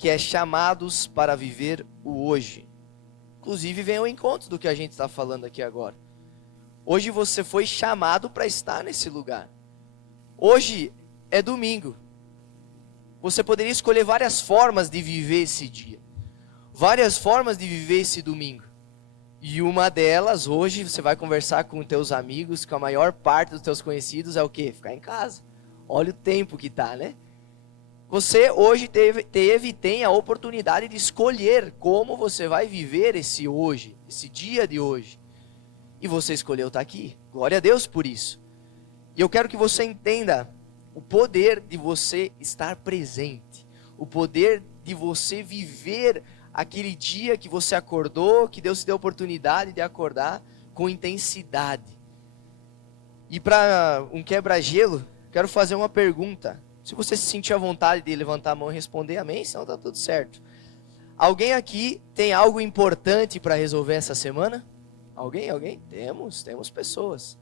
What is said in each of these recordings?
que é chamados para viver o hoje. Inclusive vem ao encontro do que a gente está falando aqui agora. Hoje você foi chamado para estar nesse lugar. Hoje é domingo. Você poderia escolher várias formas de viver esse dia. Várias formas de viver esse domingo. E uma delas, hoje, você vai conversar com teus amigos, com a maior parte dos teus conhecidos, é o quê? Ficar em casa. Olha o tempo que tá, né? Você hoje teve e tem a oportunidade de escolher como você vai viver esse hoje, esse dia de hoje. E você escolheu estar aqui. Glória a Deus por isso. E eu quero que você entenda o poder de você estar presente. O poder de você viver aquele dia que você acordou, que Deus te deu a oportunidade de acordar com intensidade. E para um quebra-gelo, quero fazer uma pergunta. Se você se sentir à vontade de levantar a mão e responder amém, senão está tudo certo. Alguém aqui tem algo importante para resolver essa semana? Alguém? Temos pessoas.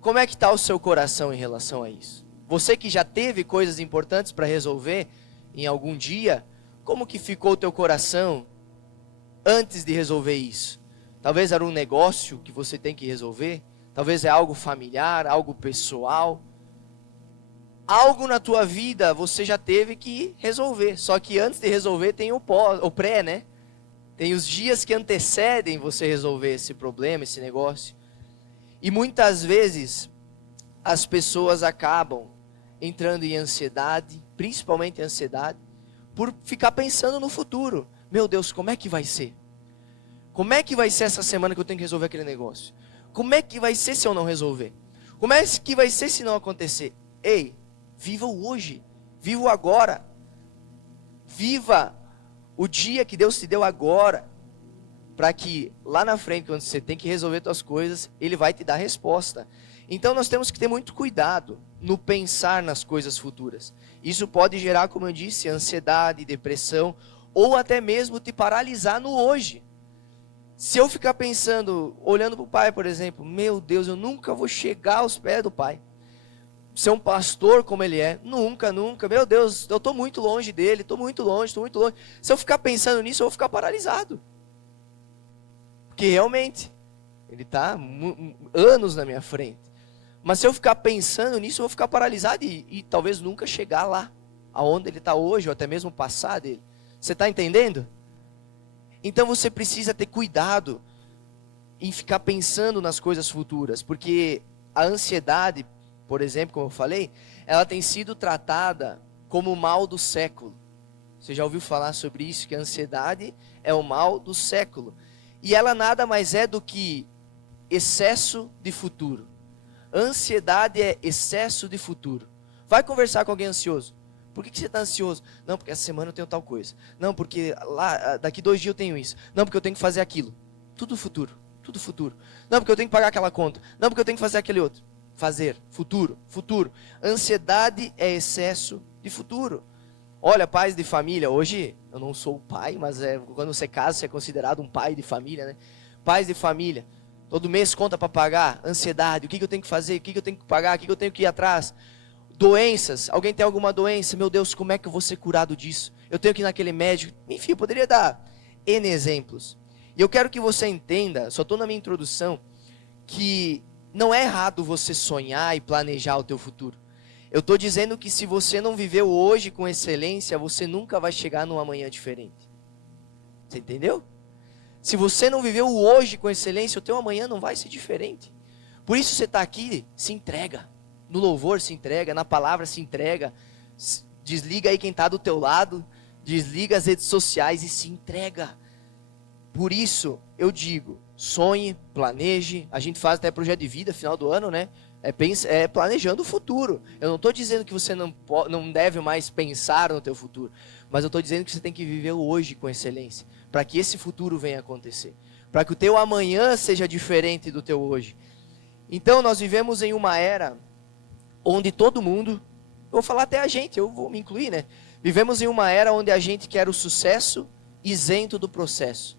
Como é que está o seu coração em relação a isso? Você que já teve coisas importantes para resolver em algum dia, como que ficou o teu coração antes de resolver isso? Talvez era um negócio que você tem que resolver, talvez é algo familiar, algo pessoal. Algo na tua vida você já teve que resolver, só que antes de resolver tem o pré, né? Tem os dias que antecedem você resolver esse problema, esse negócio. E muitas vezes as pessoas acabam entrando em ansiedade, principalmente ansiedade, por ficar pensando no futuro. Meu Deus, como é que vai ser? Como é que vai ser essa semana que eu tenho que resolver aquele negócio? Como é que vai ser se eu não resolver? Como é que vai ser se não acontecer? Ei, viva o hoje, viva o agora. Viva o dia que Deus te deu agora, para que lá na frente, quando você tem que resolver suas coisas, Ele vai te dar resposta. Então nós temos que ter muito cuidado no pensar nas coisas futuras. Isso pode gerar, como eu disse, ansiedade, depressão, ou até mesmo te paralisar no hoje. Se eu ficar pensando, olhando para o pai, por exemplo, meu Deus, eu nunca vou chegar aos pés do pai. Ser um pastor como ele é, nunca, meu Deus, eu estou muito longe dele, estou muito longe. Se eu ficar pensando nisso, eu vou ficar paralisado. Porque realmente, ele está anos na minha frente. Mas se eu ficar pensando nisso, eu vou ficar paralisado e talvez nunca chegar lá, aonde ele está hoje, ou até mesmo passar dele. Você está entendendo? Então você precisa ter cuidado em ficar pensando nas coisas futuras, porque a ansiedade, por exemplo, como eu falei, ela tem sido tratada como o mal do século. Você já ouviu falar sobre isso, que a ansiedade é o mal do século. E ela nada mais é do que excesso de futuro. Ansiedade é excesso de futuro. Vai conversar com alguém ansioso. Por que você está ansioso? Não, porque essa semana eu tenho tal coisa. Não, porque lá, daqui 2 dias eu tenho isso. Não, porque eu tenho que fazer aquilo. Tudo futuro. Não, porque eu tenho que pagar aquela conta. Não, porque eu tenho que fazer aquele outro. Futuro. Ansiedade é excesso de futuro. Olha, pais de família, hoje eu não sou pai, mas quando você casa, você é considerado um pai de família, né? Pais de família, todo mês conta para pagar, ansiedade, o que eu tenho que fazer, o que eu tenho que pagar, o que eu tenho que ir atrás. Doenças, alguém tem alguma doença, meu Deus, como é que eu vou ser curado disso? Eu tenho que ir naquele médico, enfim, eu poderia dar N exemplos. E eu quero que você entenda, só estou na minha introdução, que não é errado você sonhar e planejar o teu futuro. Eu estou dizendo que se você não viveu hoje com excelência, você nunca vai chegar num amanhã diferente. Você entendeu? Se você não viveu o hoje com excelência, o teu amanhã não vai ser diferente. Por isso você está aqui, se entrega. No louvor se entrega, na palavra se entrega. Desliga aí quem está do teu lado, desliga as redes sociais e se entrega. Por isso eu digo, sonhe, planeje. A gente faz até projeto de vida, final do ano, né? É planejando o futuro. Eu não estou dizendo que você não deve mais pensar no teu futuro, mas eu estou dizendo que você tem que viver o hoje com excelência, para que esse futuro venha acontecer, para que o teu amanhã seja diferente do teu hoje. Então nós vivemos em uma era onde todo mundo, eu vou falar até a gente, eu vou me incluir, né? Vivemos em uma era onde a gente quer o sucesso isento do processo.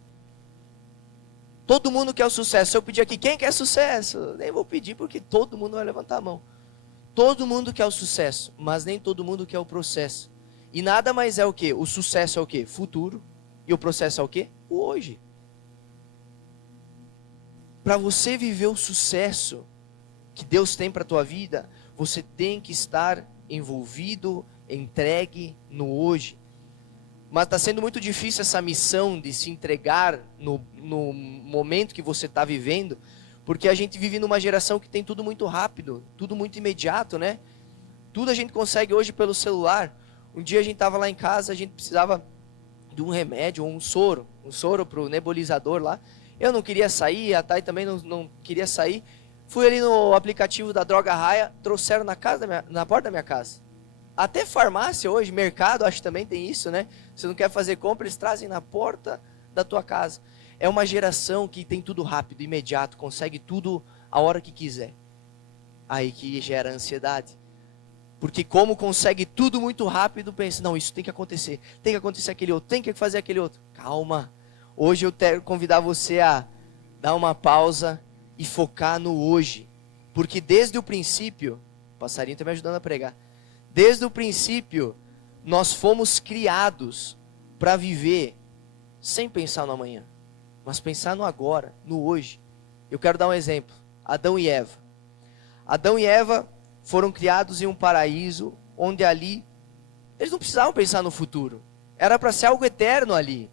Todo mundo quer o sucesso. Se eu pedir aqui, quem quer sucesso? Nem vou pedir, porque todo mundo vai levantar a mão. Todo mundo quer o sucesso, mas nem todo mundo quer o processo. E nada mais é o quê? O sucesso é o quê? Futuro. E o processo é o quê? O hoje. Para você viver o sucesso que Deus tem para a tua vida, você tem que estar envolvido, entregue no hoje. Mas está sendo muito difícil essa missão de se entregar no momento que você está vivendo, porque a gente vive numa geração que tem tudo muito rápido, tudo muito imediato, né? Tudo a gente consegue hoje pelo celular. Um dia a gente estava lá em casa, a gente precisava de um remédio, um soro para o nebulizador lá. Eu não queria sair, a Thay também não queria sair. Fui ali no aplicativo da Droga Raia, trouxeram na porta da minha casa. Até farmácia hoje, mercado, acho que também tem isso, né? Você não quer fazer compra, eles trazem na porta da tua casa. É uma geração que tem tudo rápido, imediato, consegue tudo a hora que quiser. Aí que gera ansiedade. Porque como consegue tudo muito rápido, pensa, não, isso tem que acontecer aquele outro, tem que fazer aquele outro. Calma. Hoje eu quero convidar você a dar uma pausa e focar no hoje. Porque desde o princípio, o passarinho está me ajudando a pregar. Desde o princípio, nós fomos criados para viver sem pensar no amanhã, mas pensar no agora, no hoje. Eu quero dar um exemplo. Adão e Eva. Adão e Eva foram criados em um paraíso, onde ali, eles não precisavam pensar no futuro. Era para ser algo eterno ali.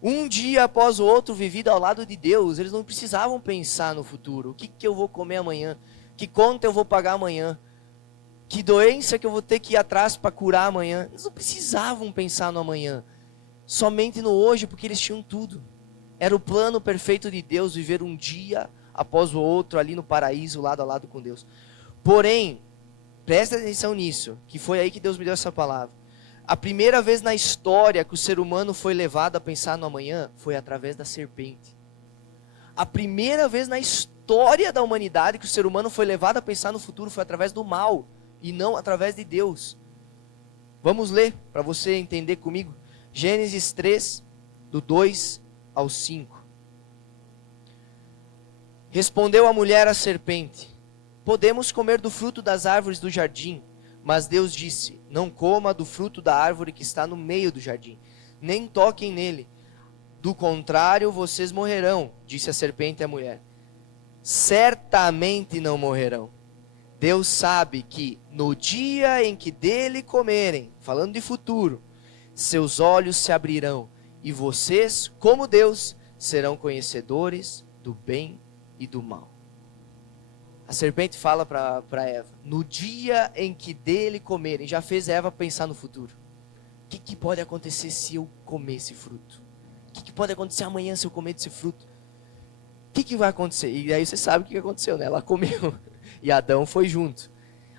Um dia após o outro vivido ao lado de Deus, eles não precisavam pensar no futuro. O que eu vou comer amanhã? Que conta eu vou pagar amanhã? Que doença que eu vou ter que ir atrás para curar amanhã? Eles não precisavam pensar no amanhã. Somente no hoje, porque eles tinham tudo. Era o plano perfeito de Deus, viver um dia após o outro ali no paraíso, lado a lado com Deus. Porém, presta atenção nisso, que foi aí que Deus me deu essa palavra. A primeira vez na história que o ser humano foi levado a pensar no amanhã foi através da serpente. A primeira vez na história da humanidade que o ser humano foi levado a pensar no futuro foi através do mal e não através de Deus. Vamos ler para você entender comigo. Gênesis 3, do 2 ao 5. Respondeu a mulher à serpente: podemos comer do fruto das árvores do jardim. Mas Deus disse: não coma do fruto da árvore que está no meio do jardim, nem toquem nele. Do contrário, vocês morrerão, disse a serpente à mulher. Certamente não morrerão. Deus sabe que no dia em que dele comerem, falando de futuro, seus olhos se abrirão e vocês, como Deus, serão conhecedores do bem e do mal. A serpente fala para Eva, no dia em que dele comerem, já fez Eva pensar no futuro. O que pode acontecer se eu comer esse fruto? O que pode acontecer amanhã se eu comer esse fruto? O que vai acontecer? E aí você sabe o que aconteceu, né? Ela comeu e Adão foi junto.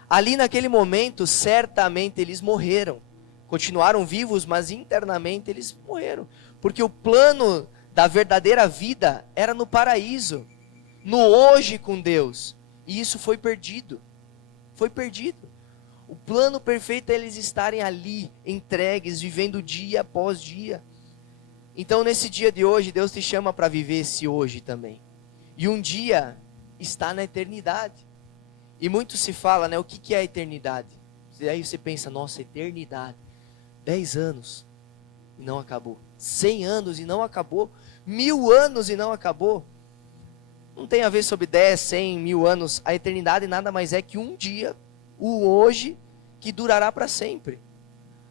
Ali naquele momento, certamente eles morreram. Continuaram vivos, mas internamente eles morreram. Porque o plano da verdadeira vida era no paraíso, no hoje com Deus. E isso foi perdido. Foi perdido. O plano perfeito é eles estarem ali, entregues, vivendo dia após dia. Então nesse dia de hoje, Deus te chama para viver esse hoje também. E um dia está na eternidade. E muito se fala, né? O que é a eternidade? E aí você pensa, nossa, eternidade. 10 anos e não acabou. 100 anos e não acabou. 1000 anos e não acabou. Não tem a ver sobre 10, 100, 1000 anos. A eternidade nada mais é que um dia, o hoje, que durará para sempre.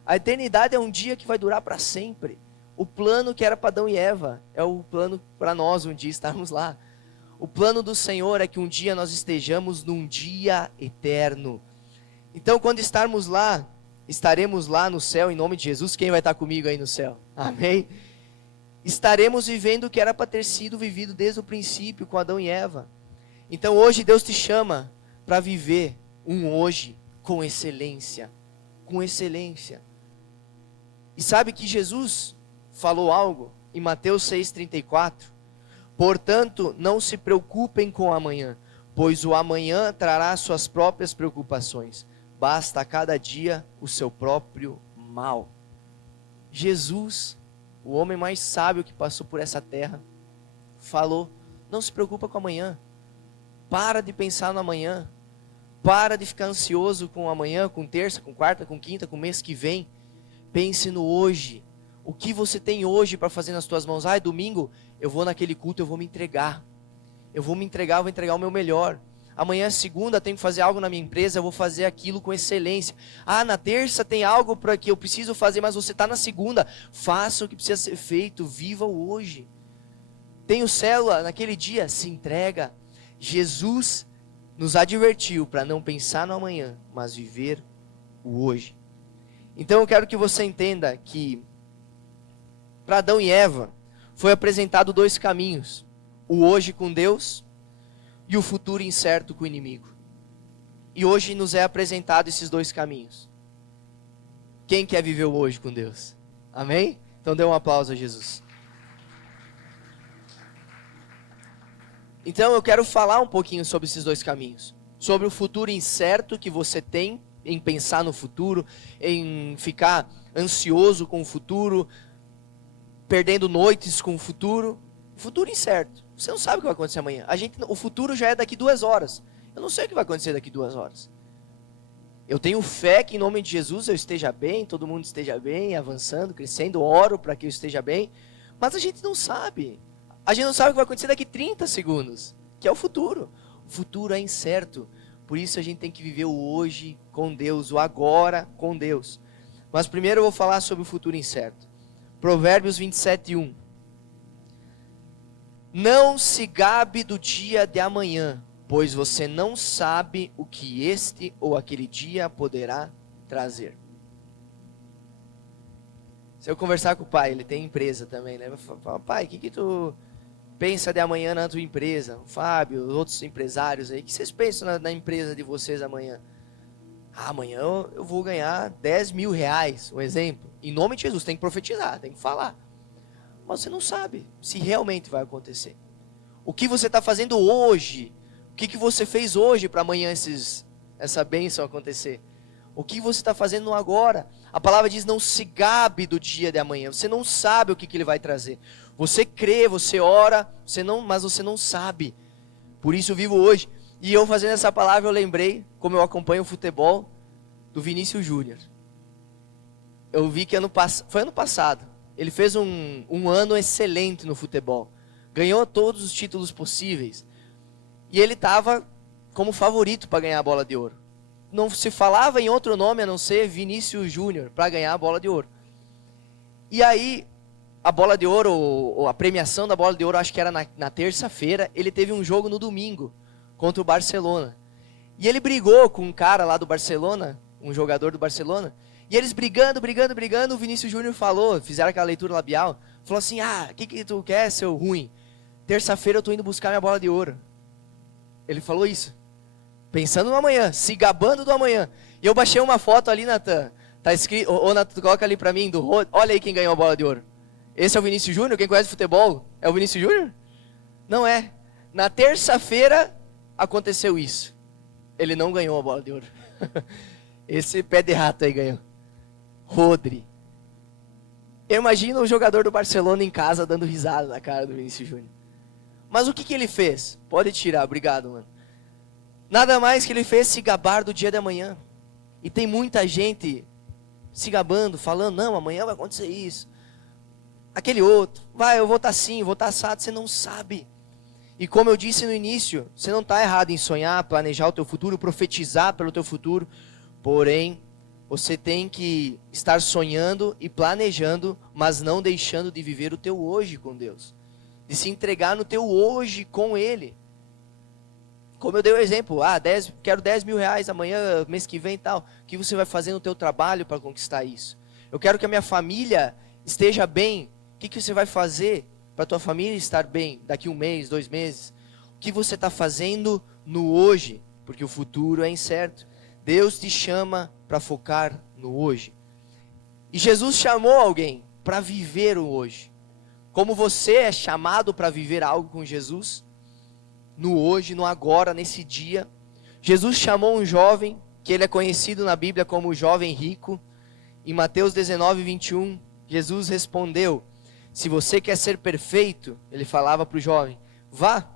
A eternidade é um dia que vai durar para sempre. O plano que era para Adão e Eva é o plano para nós um dia estarmos lá. O plano do Senhor é que um dia nós estejamos num dia eterno. Então quando estarmos lá, estaremos lá no céu em nome de Jesus. Quem vai estar comigo aí no céu? Amém? Estaremos vivendo o que era para ter sido vivido desde o princípio com Adão e Eva. Então hoje Deus te chama para viver um hoje com excelência. Com excelência. E sabe que Jesus falou algo em Mateus 6,34? Portanto, não se preocupem com o amanhã, pois o amanhã trará suas próprias preocupações. Basta a cada dia o seu próprio mal. Jesus, o homem mais sábio que passou por essa terra, falou: não se preocupa com o amanhã. Para de pensar no amanhã. Para de ficar ansioso com o amanhã, com terça, com quarta, com quinta, com o mês que vem. Pense no hoje. O que você tem hoje para fazer nas tuas mãos? Ah, é domingo, eu vou naquele culto, eu vou me entregar. Eu vou me entregar, eu vou entregar o meu melhor. Amanhã é segunda, tenho que fazer algo na minha empresa, eu vou fazer aquilo com excelência. Ah, na terça tem algo para que eu preciso fazer, mas você está na segunda. Faça o que precisa ser feito, viva o hoje. Tenho célula naquele dia, se entrega. Jesus nos advertiu para não pensar no amanhã, mas viver o hoje. Então eu quero que você entenda que para Adão e Eva foi apresentado 2 caminhos: o hoje com Deus e o futuro incerto com o inimigo. E hoje nos é apresentado esses 2 caminhos. Quem quer viver o hoje com Deus? Amém? Então dê um aplauso a Jesus. Então eu quero falar um pouquinho sobre esses 2 caminhos. Sobre o futuro incerto que você tem em pensar no futuro, em ficar ansioso com o futuro, perdendo noites com o futuro. Futuro incerto. Você não sabe o que vai acontecer amanhã. O futuro já é daqui 2 horas. Eu não sei o que vai acontecer daqui 2 horas. Eu tenho fé que em nome de Jesus eu esteja bem, todo mundo esteja bem, avançando, crescendo, oro para que eu esteja bem. Mas a gente não sabe. A gente não sabe o que vai acontecer daqui 30 segundos, que é o futuro. O futuro é incerto. Por isso a gente tem que viver o hoje com Deus, o agora com Deus. Mas primeiro eu vou falar sobre o futuro incerto. Provérbios 27:1. Não se gabe do dia de amanhã, pois você não sabe o que este ou aquele dia poderá trazer. Se eu conversar com o pai, ele tem empresa também, né? Eu falo, pai, o que tu pensa de amanhã na tua empresa? O Fábio, outros empresários aí, o que vocês pensam na empresa de vocês amanhã? Ah, amanhã eu vou ganhar 10 mil reais, um exemplo. Em nome de Jesus, tem que profetizar, tem que falar. Mas você não sabe se realmente vai acontecer. O que você está fazendo hoje? O que você fez hoje para amanhã essa bênção acontecer? O que você está fazendo agora? A palavra diz, não se gabe do dia de amanhã. Você não sabe o que ele vai trazer. Você crê, você ora, mas você não sabe. Por isso eu vivo hoje. E eu fazendo essa palavra, eu lembrei, como eu acompanho o futebol, do Vinícius Júnior. Eu vi que foi ano passado. Ele fez um ano excelente no futebol. Ganhou todos os títulos possíveis. E ele estava como favorito para ganhar a bola de ouro. Não se falava em outro nome a não ser Vinícius Júnior para ganhar a bola de ouro. E aí, a bola de ouro, ou a premiação da bola de ouro, acho que era na terça-feira, ele teve um jogo no domingo contra o Barcelona. E ele brigou com um cara lá do Barcelona, um jogador do Barcelona, e eles brigando, o Vinícius Júnior falou, fizeram aquela leitura labial, falou assim, o que tu quer, seu ruim? Terça-feira eu tô indo buscar minha bola de ouro. Ele falou isso, pensando no amanhã, se gabando do amanhã. E eu baixei uma foto ali, Natan, tá escrito, Natan, coloca ali pra mim, olha aí quem ganhou a bola de ouro. Esse é o Vinícius Júnior, quem conhece futebol, é o Vinícius Júnior? Não é. Na terça-feira aconteceu isso. Ele não ganhou a bola de ouro. Esse pé de rato aí ganhou. Rodri. Eu imagino o jogador do Barcelona em casa dando risada na cara do Vinícius Júnior. Mas o que ele fez? Pode tirar, obrigado, mano. Nada mais que ele fez se gabar do dia de amanhã. E tem muita gente se gabando, falando, não, amanhã vai acontecer isso. Aquele outro, eu vou estar assim, vou estar assado, você não sabe. E como eu disse no início, você não está errado em sonhar, planejar o teu futuro, profetizar pelo teu futuro. Porém, você tem que estar sonhando e planejando, mas não deixando de viver o teu hoje com Deus. De se entregar no teu hoje com Ele. Como eu dei o exemplo, quero 10 mil reais amanhã, mês que vem e tal. O que você vai fazer no teu trabalho para conquistar isso? Eu quero que a minha família esteja bem. O que você vai fazer para a tua família estar bem daqui 1 mês, 2 meses? O que você está fazendo no hoje? Porque o futuro é incerto. Deus te chama para focar no hoje. E Jesus chamou alguém para viver o hoje. Como você é chamado para viver algo com Jesus, no hoje, no agora, nesse dia. Jesus chamou um jovem, que ele é conhecido na Bíblia como o jovem rico. Em Mateus 19:21, Jesus respondeu, se você quer ser perfeito, ele falava para o jovem, vá,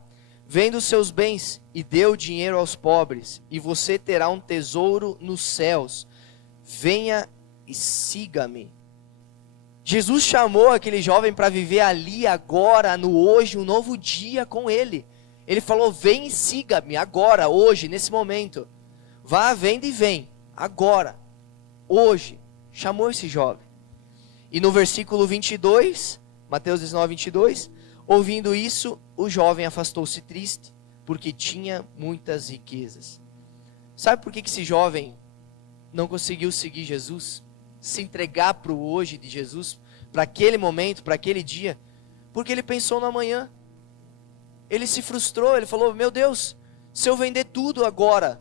venda os seus bens e dê o dinheiro aos pobres, e você terá um tesouro nos céus. Venha e siga-me. Jesus chamou aquele jovem para viver ali, agora, no hoje, um novo dia com ele. Ele falou: vem e siga-me agora, hoje, nesse momento. Vá, venda e vem, agora, hoje. Chamou esse jovem. E no versículo 22, Mateus 19, 22, ouvindo isso, o jovem afastou-se triste, porque tinha muitas riquezas. Sabe por que esse jovem não conseguiu seguir Jesus? Se entregar para o hoje de Jesus, para aquele momento, para aquele dia? Porque ele pensou no amanhã. Ele se frustrou, ele falou: meu Deus, se eu vender tudo agora,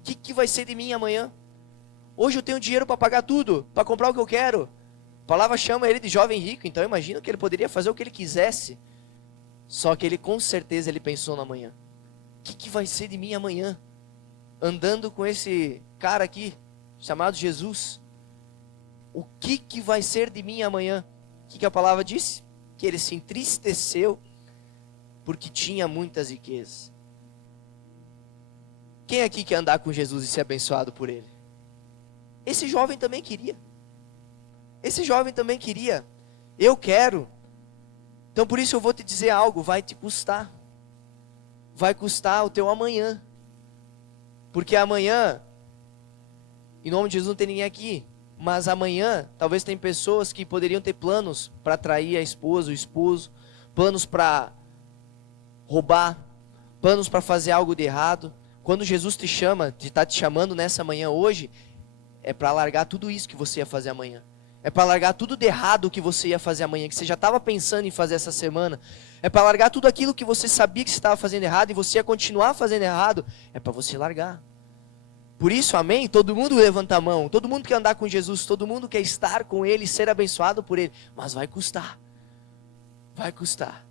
o que vai ser de mim amanhã? Hoje eu tenho dinheiro para pagar tudo, para comprar o que eu quero. A palavra chama ele de jovem rico, então eu imagino que ele poderia fazer o que ele quisesse. Só que ele, com certeza, ele pensou no amanhã. O que vai ser de mim amanhã? Andando com esse cara aqui, chamado Jesus. O que vai ser de mim amanhã? O que a palavra disse? Que ele se entristeceu porque tinha muitas riquezas. Quem aqui quer andar com Jesus e ser abençoado por ele? Esse jovem também queria. Esse jovem também queria. Eu quero. Então por isso eu vou te dizer algo, vai te custar. Vai custar o teu amanhã. Porque amanhã, em nome de Jesus, não tem ninguém aqui. Mas amanhã, talvez tem pessoas que poderiam ter planos para trair a esposa, o esposo. Planos para roubar. Planos para fazer algo de errado. Quando Jesus te chama, está te chamando nessa manhã hoje, é para largar tudo isso que você ia fazer amanhã. É para largar tudo de errado que você ia fazer amanhã, que você já estava pensando em fazer essa semana. É para largar tudo aquilo que você sabia que você estava fazendo errado e você ia continuar fazendo errado. É para você largar. Por isso, amém? Todo mundo levanta a mão. Todo mundo quer andar com Jesus. Todo mundo quer estar com Ele, ser abençoado por Ele. Mas vai custar. Vai custar.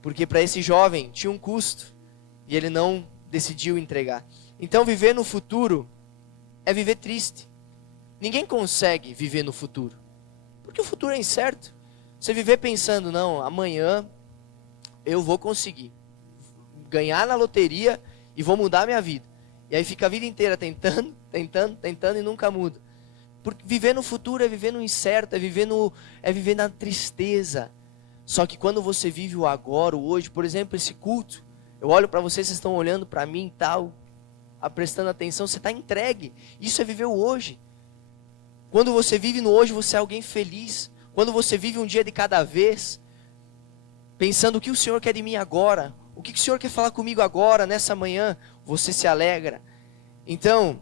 Porque para esse jovem tinha um custo. E ele não decidiu entregar. Então viver no futuro é viver triste. Ninguém consegue viver no futuro, porque o futuro é incerto. Você viver pensando: não, amanhã eu vou conseguir ganhar na loteria e vou mudar a minha vida. E aí fica a vida inteira tentando e nunca muda. Porque viver no futuro é viver no incerto, é viver na tristeza. Só que quando você vive o agora, o hoje, por exemplo, esse culto, eu olho para vocês estão olhando para mim e tal, prestando atenção, você está entregue. Isso é viver o hoje. Quando você vive no hoje, você é alguém feliz. Quando você vive um dia de cada vez, pensando o que o Senhor quer de mim agora, o que o Senhor quer falar comigo agora, nessa manhã, você se alegra. Então,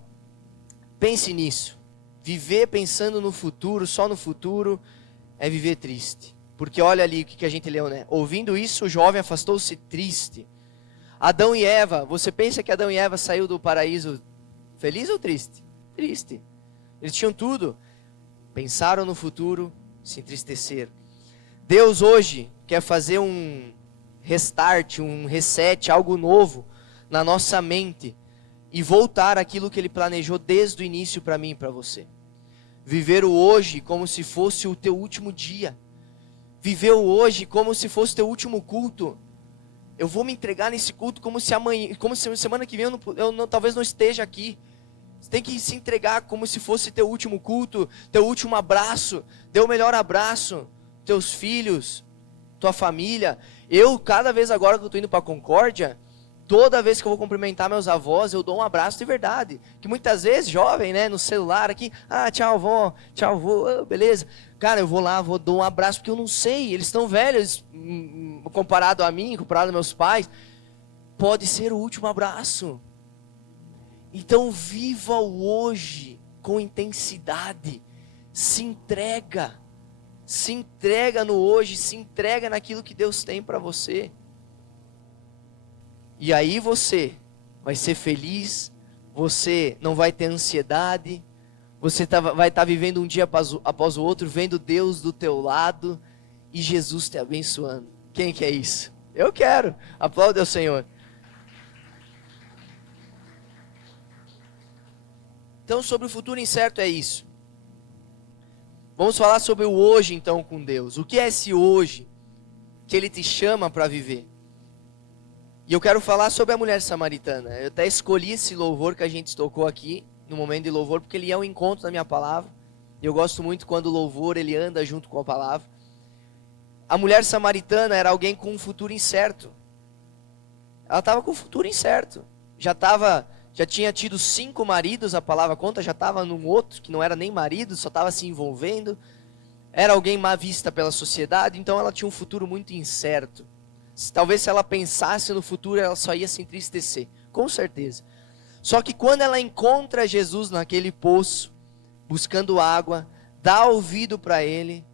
pense nisso. Viver pensando no futuro, só no futuro, é viver triste. Porque olha ali o que a gente leu, né? Ouvindo isso, o jovem afastou-se triste. Adão e Eva, você pensa que Adão e Eva saiu do paraíso feliz ou triste? Triste. Eles tinham tudo. Pensaram no futuro, se entristeceram. Deus hoje quer fazer um restart, um reset, algo novo na nossa mente. E voltar àquilo que Ele planejou desde o início para mim e para você. Viver o hoje como se fosse o teu último dia. Viver o hoje como se fosse o teu último culto. Eu vou me entregar nesse culto como se amanhã, como se semana que vem talvez não esteja aqui. Você tem que se entregar como se fosse teu último culto, teu último abraço. Dê o melhor abraço. Teus filhos, tua família. Eu, cada vez agora que eu estou indo para a Concórdia, toda vez que eu vou cumprimentar meus avós, eu dou um abraço de verdade. Que muitas vezes, jovem, né, no celular aqui, tchau, avó, tchau, avô, beleza. Cara, eu vou lá, dou um abraço, porque eu não sei, eles estão velhos, comparado a mim, comparado aos meus pais. Pode ser o último abraço. Então viva o hoje com intensidade, se entrega no hoje, se entrega naquilo que Deus tem para você. E aí você vai ser feliz, você não vai ter ansiedade, você vai estar vivendo um dia após o outro, vendo Deus do teu lado e Jesus te abençoando. Quem quer isso? Eu quero, aplaude ao Senhor. Então, sobre o futuro incerto é isso. Vamos falar sobre o hoje, então, com Deus. O que é esse hoje que Ele te chama para viver? E eu quero falar sobre a mulher samaritana. Eu até escolhi esse louvor que a gente tocou aqui, no momento de louvor, porque ele é um encontro da minha palavra. Eu gosto muito quando o louvor ele anda junto com a palavra. A mulher samaritana era alguém com um futuro incerto. Ela estava com um futuro incerto. Já tinha tido 5 maridos, a palavra conta, já estava num outro que não era nem marido, só estava se envolvendo. Era alguém má vista pela sociedade, então ela tinha um futuro muito incerto. Talvez se ela pensasse no futuro, ela só ia se entristecer, com certeza. Só que quando ela encontra Jesus naquele poço, buscando água, dá ouvido para ele,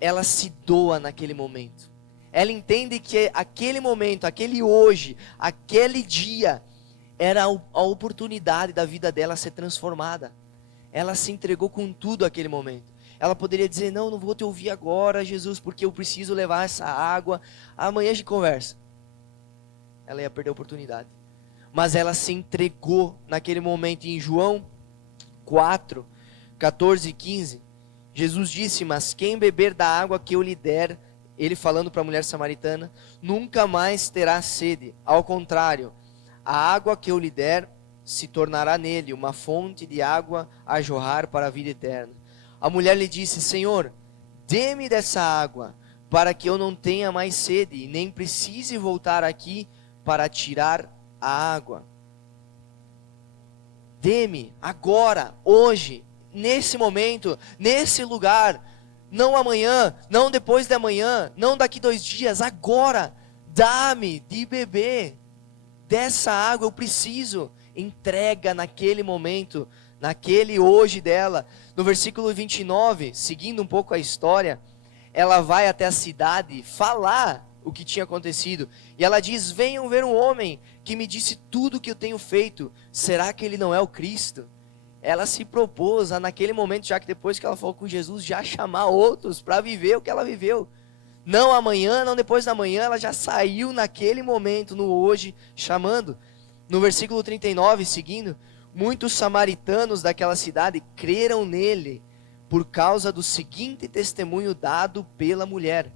ela se doa naquele momento. Ela entende que aquele momento, aquele hoje, aquele dia, era a oportunidade da vida dela ser transformada. Ela se entregou com tudo naquele momento. Ela poderia dizer, não vou te ouvir agora, Jesus, porque eu preciso levar essa água. Amanhã a gente conversa. Ela ia perder a oportunidade. Mas ela se entregou naquele momento. Em João 4, 14 e 15, Jesus disse, mas quem beber da água que eu lhe der, ele falando para a mulher samaritana, nunca mais terá sede. Ao contrário, a água que eu lhe der se tornará nele uma fonte de água a jorrar para a vida eterna. A mulher lhe disse, Senhor, dê-me dessa água, para que eu não tenha mais sede, e nem precise voltar aqui para tirar a água. Dê-me agora, hoje, nesse momento, nesse lugar, não amanhã, não depois de amanhã, não daqui 2 dias, agora, dá-me de beber dessa água, eu preciso. Entrega naquele momento, naquele hoje dela. No versículo 29, seguindo um pouco a história, ela vai até a cidade falar o que tinha acontecido, e ela diz, venham ver um homem que me disse tudo o que eu tenho feito, será que ele não é o Cristo? Ela se propôs a naquele momento, já que depois que ela falou com Jesus, já chamar outros para viver o que ela viveu. Não amanhã, não depois da manhã, ela já saiu naquele momento, no hoje, chamando. No versículo 39, seguindo, muitos samaritanos daquela cidade creram nele, por causa do seguinte testemunho dado pela mulher.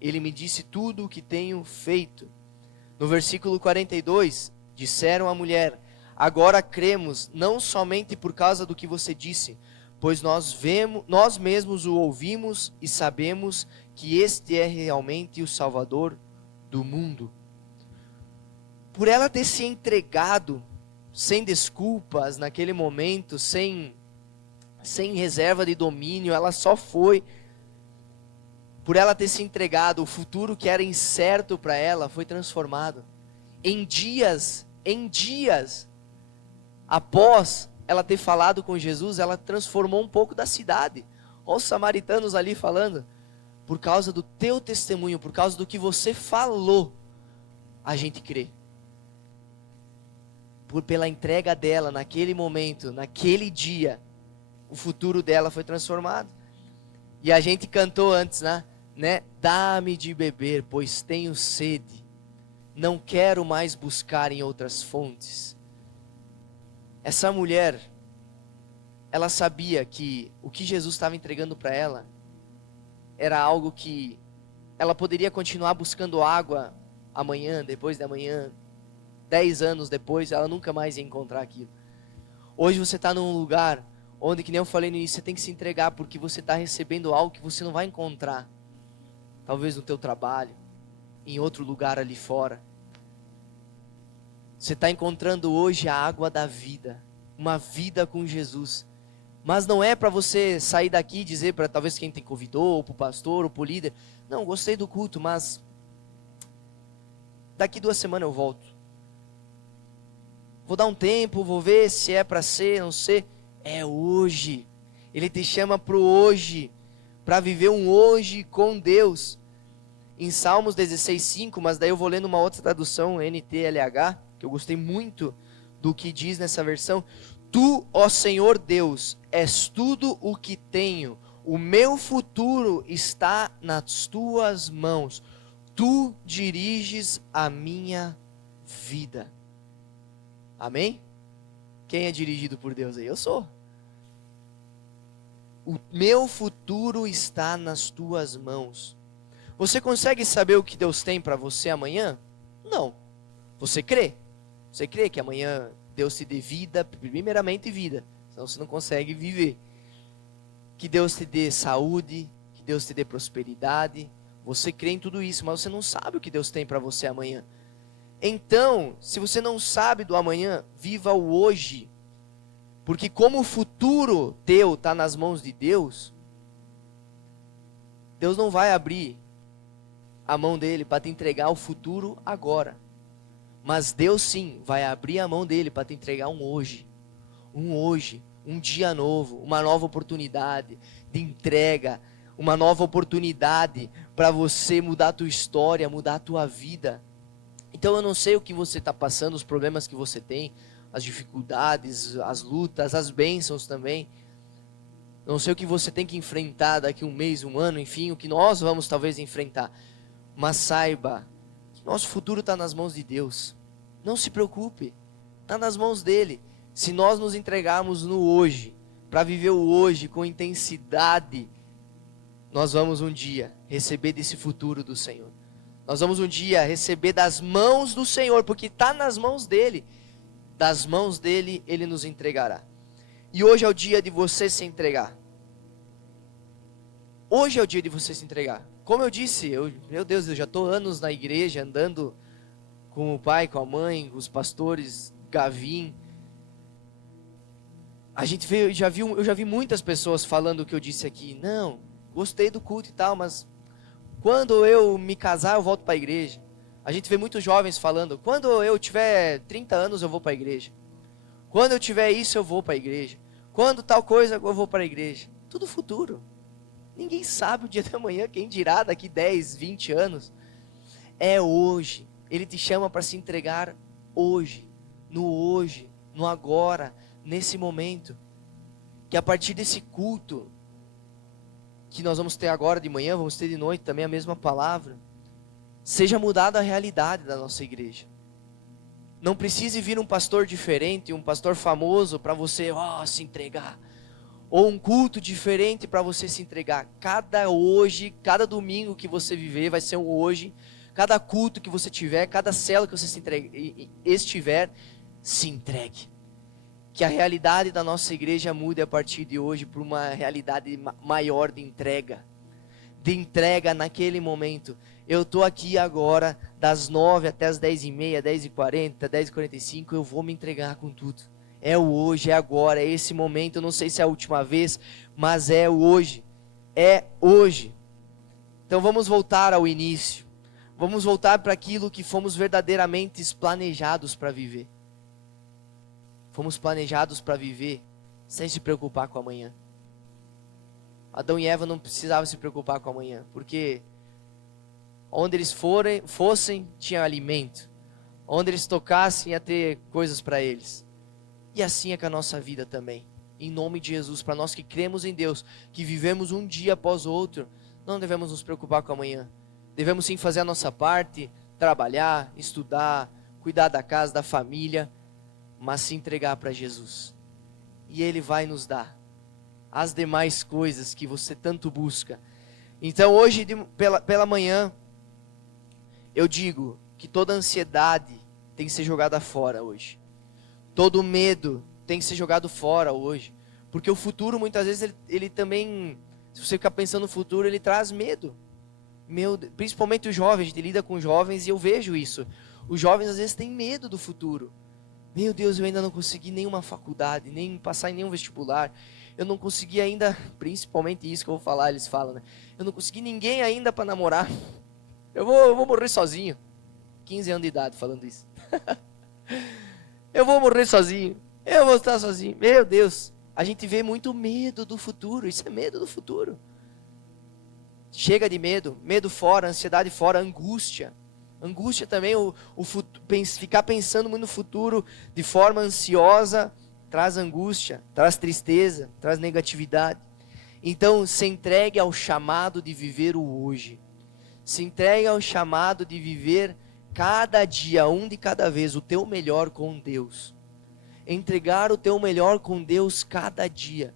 Ele me disse tudo o que tenho feito. No versículo 42, disseram à mulher, agora cremos, não somente por causa do que você disse, pois nós mesmos o ouvimos e sabemos que este é realmente o Salvador do mundo. Por ela ter se entregado, sem desculpas, naquele momento, sem reserva de domínio, ela só foi. Por ela ter se entregado, o futuro que era incerto para ela foi transformado. Em dias, após ela ter falado com Jesus, ela transformou um pouco da cidade. Olha os samaritanos ali falando, por causa do teu testemunho, por causa do que você falou, a gente crê. Pela entrega dela naquele momento, naquele dia, o futuro dela foi transformado. E a gente cantou antes, né? Dá-me de beber, pois tenho sede. Não quero mais buscar em outras fontes. Essa mulher, ela sabia que o que Jesus estava entregando para ela era algo que ela poderia continuar buscando água amanhã, depois de amanhã, 10 anos depois, ela nunca mais ia encontrar aquilo. Hoje você está num lugar onde, que nem eu falei no início, você tem que se entregar, porque você está recebendo algo que você não vai encontrar. Talvez no teu trabalho, em outro lugar ali fora. Você está encontrando hoje a água da vida, uma vida com Jesus. Mas não é para você sair daqui e dizer para talvez quem te convidou, ou para o pastor, ou para o líder, não, gostei do culto, mas daqui 2 semanas eu volto. Vou dar um tempo, vou ver se é para ser, não sei. É hoje. Ele te chama para o hoje, para viver um hoje com Deus. Em Salmos 16:5, mas daí eu vou lendo uma outra tradução, NTLH, que eu gostei muito do que diz nessa versão. Tu, ó Senhor Deus, és tudo o que tenho. O meu futuro está nas tuas mãos. Tu diriges a minha vida. Amém? Quem é dirigido por Deus aí? Eu sou. O meu futuro está nas tuas mãos. Você consegue saber o que Deus tem para você amanhã? Não. Você crê? Você crê que amanhã Deus te dê vida, primeiramente vida, senão você não consegue viver. que Deus te dê saúde, que Deus te dê prosperidade. Você crê em tudo isso, mas você não sabe o que Deus tem para você amanhã. Então, se você não sabe do amanhã, viva o hoje. Porque como o futuro teu está nas mãos de Deus, Deus não vai abrir a mão dele para te entregar o futuro agora. Mas Deus sim vai abrir a mão dele para te entregar um hoje, um dia novo, uma nova oportunidade de entrega, uma nova oportunidade para você mudar a tua história, mudar a tua vida. Então eu não sei o que você está passando, os problemas que você tem, as dificuldades, as lutas, as bênçãos também. Não sei o que você tem que enfrentar daqui um mês, um ano, enfim, o que nós vamos talvez enfrentar. Mas saiba que nosso futuro está nas mãos de Deus. Não se preocupe, está nas mãos dele. Se nós nos entregarmos no hoje, para viver o hoje com intensidade, nós vamos um dia receber desse futuro do Senhor. Nós vamos um dia receber das mãos do Senhor, porque está nas mãos dele. Das mãos dele, ele nos entregará. E hoje é o dia de você se entregar. Hoje é o dia de você se entregar. Como eu disse, meu Deus, eu já estou anos na igreja, andando com o pai, com a mãe, com os pastores, Gavin. Eu já vi muitas pessoas falando o que eu disse aqui. Não, gostei do culto e tal, mas quando eu me casar, eu volto para a igreja. A gente vê muitos jovens falando, quando eu tiver 30 anos, eu vou para a igreja. Quando eu tiver isso, eu vou para a igreja. Quando tal coisa, eu vou para a igreja. Tudo futuro. Ninguém sabe o dia da manhã, quem dirá daqui 10, 20 anos. É hoje. Ele te chama para se entregar hoje, no agora, nesse momento. Que a partir desse culto, que nós vamos ter agora de manhã, vamos ter de noite também a mesma palavra, seja mudada a realidade da nossa igreja. Não precise vir um pastor diferente, um pastor famoso para você se entregar. Ou um culto diferente para você se entregar. Cada domingo que você viver vai ser um hoje. Cada culto que você tiver, cada célula que você estiver, se entregue. Que a realidade da nossa igreja mude a partir de hoje para uma realidade maior de entrega. De entrega naquele momento. Eu estou aqui agora, das 9 até as 10h30, 10h40, 10h45, eu vou me entregar com tudo. É o hoje, é agora, é esse momento. Eu não sei se é a última vez, mas é o hoje. É hoje. Então vamos voltar ao início. Vamos voltar para aquilo que fomos verdadeiramente planejados para viver. Fomos planejados para viver sem se preocupar com amanhã. Adão e Eva não precisavam se preocupar com amanhã, porque onde eles fossem, tinha alimento. Onde eles tocassem, ia ter coisas para eles. E assim é com a nossa vida também. Em nome de Jesus, para nós que cremos em Deus, que vivemos um dia após o outro, não devemos nos preocupar com amanhã. Devemos sim fazer a nossa parte, trabalhar, estudar, cuidar da casa, da família, mas se entregar para Jesus. E Ele vai nos dar as demais coisas que você tanto busca. Então hoje pela manhã, eu digo que toda ansiedade tem que ser jogada fora hoje. Todo medo tem que ser jogado fora hoje. Porque o futuro, muitas vezes, ele também, se você ficar pensando no futuro, ele traz medo. Principalmente os jovens, a gente lida com jovens e eu vejo isso. Os jovens, às vezes, têm medo do futuro. Meu Deus, eu ainda não consegui nenhuma faculdade, nem passar em nenhum vestibular. Eu não consegui ainda, principalmente isso que eu vou falar, eles falam, né? Eu não consegui ninguém ainda para namorar. Eu vou morrer sozinho. 15 anos de idade falando isso. Eu vou morrer sozinho. Eu vou estar sozinho. Meu Deus. A gente vê muito medo do futuro. Isso é medo do futuro. Chega de medo. Medo fora, ansiedade fora, angústia. Angústia também, ficar pensando muito no futuro de forma ansiosa, traz angústia, traz tristeza, traz negatividade. Então, se entregue ao chamado de viver o hoje. Se entregue ao chamado de viver cada dia, um de cada vez, o teu melhor com Deus. Entregar o teu melhor com Deus cada dia.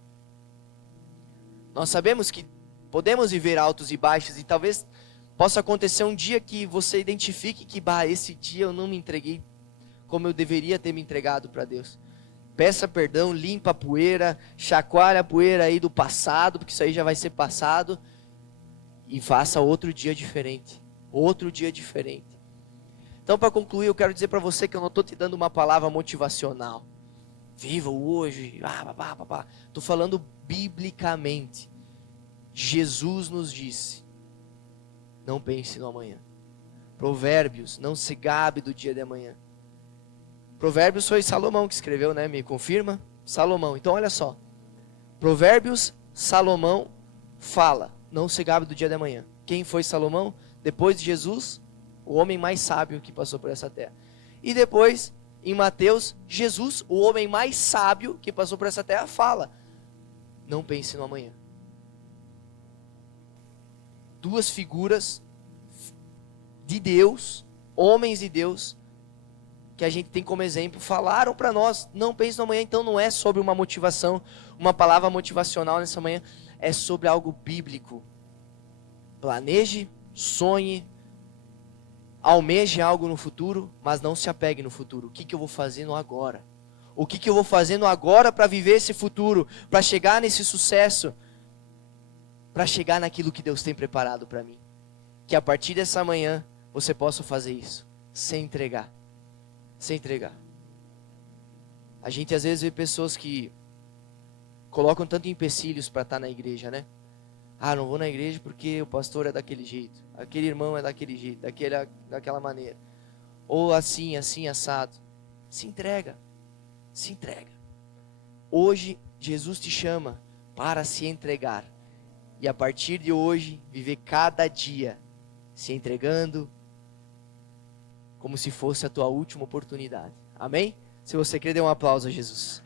Nós sabemos que podemos viver altos e baixos e talvez possa acontecer um dia que você identifique que esse dia eu não me entreguei como eu deveria ter me entregado para Deus. Peça perdão, limpa a poeira, chacoalha a poeira aí do passado, porque isso aí já vai ser passado, e faça outro dia diferente. Outro dia diferente. Então, para concluir, eu quero dizer para você que eu não estou te dando uma palavra motivacional. Viva o hoje, Estou falando biblicamente. Jesus nos disse, não pense no amanhã. Provérbios, não se gabe do dia de amanhã. Provérbios foi Salomão que escreveu, né? Me confirma? Salomão. Então olha só. Provérbios, Salomão fala, não se gabe do dia de amanhã. Quem foi Salomão? Depois de Jesus, o homem mais sábio que passou por essa terra. E depois, em Mateus, Jesus, o homem mais sábio que passou por essa terra, fala, não pense no amanhã. Duas figuras de Deus, homens de Deus, que a gente tem como exemplo, falaram para nós, não pense no amanhã. Então não é sobre uma motivação, uma palavra motivacional nessa manhã, é sobre algo bíblico. Planeje, sonhe, almeje algo no futuro, mas não se apegue no futuro. O que eu vou fazer no agora? O que eu vou fazer no agora para viver esse futuro, para chegar nesse sucesso, para chegar naquilo que Deus tem preparado para mim? Que a partir dessa manhã você possa fazer isso, sem entregar. Sem entregar. A gente às vezes vê pessoas que colocam tanto empecilhos para estar na igreja, né? Ah, não vou na igreja porque o pastor é daquele jeito, aquele irmão é daquele jeito, daquela maneira. Ou assim, assado. Se entrega. Se entrega. Hoje, Jesus te chama para se entregar. E a partir de hoje, viver cada dia se entregando, como se fosse a tua última oportunidade. Amém? Se você crê, dê um aplauso a Jesus.